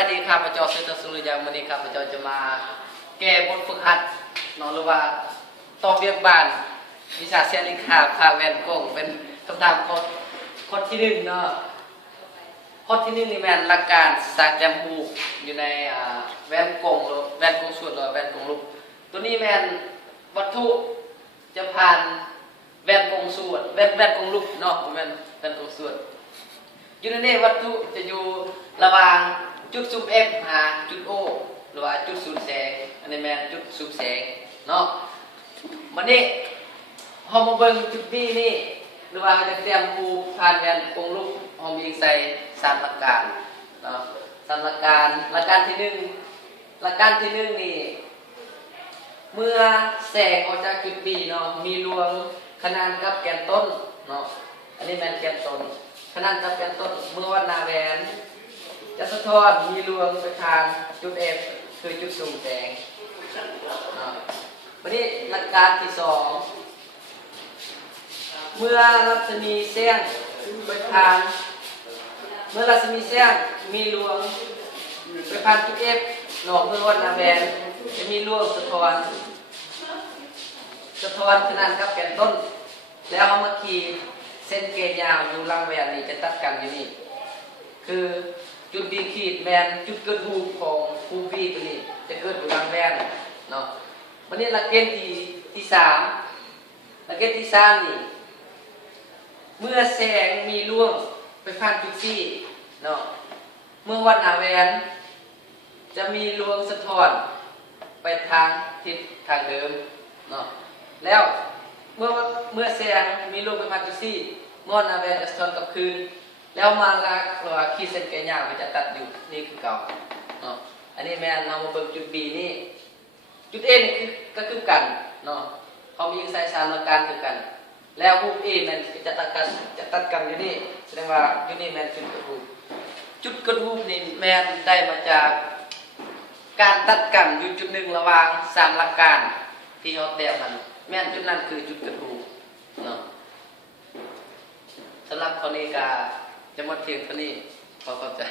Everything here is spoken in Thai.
วัสดีครับพระเจ้าเซตสุริยาวันนี้ครับพระเจ้าจะมาแก้บทฝึกหัดเนาะหรือว่าตอบเรียกบ้านวิชาเสียลิขาพาแวนกงเป็นคำถามข้อที่หนึ่งเนาะข้อที่หนึ่งนี่แมนหลักการสากแจมฮูอยู่ในแวนกงหรือแวนกงส่วนหรือแวนกงลูกตัวนี้แมนวัตถุจะผ่านแวนกงส่วนแวนกงลูกเนาะแวนกงส่วนอยู่ในนี้วัตถุจะอยู่ระหว่างจุดซูม F หาจุด O หรือว่าจุดสูญแสงอันนี้แมนจุดสูญแสงเนาะวันนี้พอมาเบิ่งจุด B นี่หรือว่าจะเตรียมภูผ่านแวนกงลูกพอมีใส่สามหลักการเนาะสามหลักการที่หนึ่งหลักการที่หนึ่งนี่เมื่อแสงออกจากจุด B เนาะมีรวงขนานกับแกนต้นเนาะอันนี้แมนแกนต้นขนานกับแกนต้นเมื่อวันนาแวนจะสะท้อนมีรวงไปทางจุด F คือจุดสูงแสงวันนี้หลักการที่สองเมื่อรัศมีแสงไปทางเมื่อรัศมีแสงมีรวงไปผ่านจุด F นอกเมื่อวันนาแวนจะมีรวงสะท้อนขนาดกับแกนต้นแล้วเอามาขีดเส้นเกณฑ์ยาวอยู่ลังแวนนี่จะตัดกันอยู่นี่คือจุด B ขีดแวนจุดเกิดรูปของภู B ตัวนี้จะเกิดอยู่ลังแวนเนาะวันนี้หลักเกณฑ์ที่สามหลักเกณฑ์ที่สามนี่เมื่อแสงมีร่วงไปผ่านจุด C เนาะเมื่อวันนาแวนจะมีรวงสะท้อนไปทางทิศทางเดิมเนาะแล้วเมื่อแสงมีรวงไปผ่านจุด C เมื่อวันนาแวนจะสะท้อนกลับคืนแล้วมาลากหรือว่าขีดเส้นแกนยาวมันจะตัดอยู่นี่คือเก่าเนาะอันนี้แม่เรามาเบิ่งจุด B นี่จุด A นี่ก็คือกันเนาะเขามีสายสารหลักการคือกันแล้วรูป A มันจะตัดกันอยู่นี่แสดงว่าอยู่นี่แม่นจุดกระทูปนี่แม่นได้มาจากการตัดกันอยู่จุดหนึ่งระหว่างสามหลักการที่เขาแต้มมันแม่นจุดนั้นคือจุดกระทูปเนาะสำหรับข้อนี้ก็จะหมดเพียงเท่านี้ขอเข้าใจ